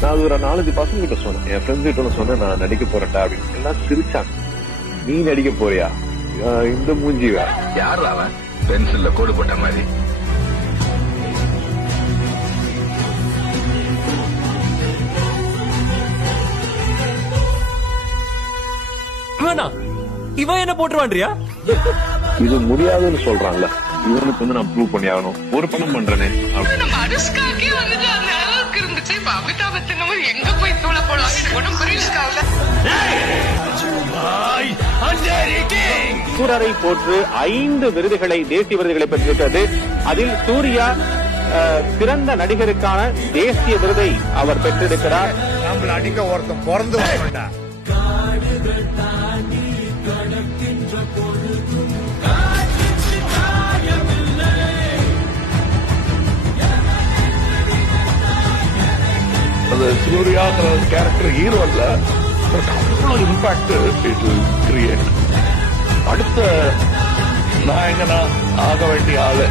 நான் அது ஒரு 4-5 பசங்க கிட்ட சொன்னேன், என் ஃப்ரெண்ட்ஸ் கிட்ட சொன்னேன் நான் நடிக்க போறேன்டா அப்படின்னு. எல்லாம் சிரிச்சாங்க. நீ நடிக்க போறியா, இந்த மூஞ்சிவா, யாரு அவன் பென்சில்ல கோடு போட்ட மாதிரி. இவன் என்ன போட்டுருவான்றியா? இது முடியாதுன்னு சொல்றான்ல, இவனுக்கு வந்து நான் ப்ரூவ் பண்ணி ஆகணும். ஒரு படம் பண்றேனே எங்க போய் தூள போடலாம். சூரரை போற்று 5 விருதுகளை, தேசிய விருதுகளை பெற்றிருக்கிறது. அதில் சூர்யா சிறந்த நடிகருக்கான தேசிய விருதை அவர் பெற்றிருக்கிறார். நம்மள அடிக்க ஒருத்தன் பிறந்து வரமாட்டா. அது சூர்யாங்கிற கேரக்டர் ஹீரோ இல்ல, பட் அவ்வளவு இம்பாக்ட் இட் வில் கிரியேட். அடுத்த நாயகனா ஆக வேண்டிய ஆளு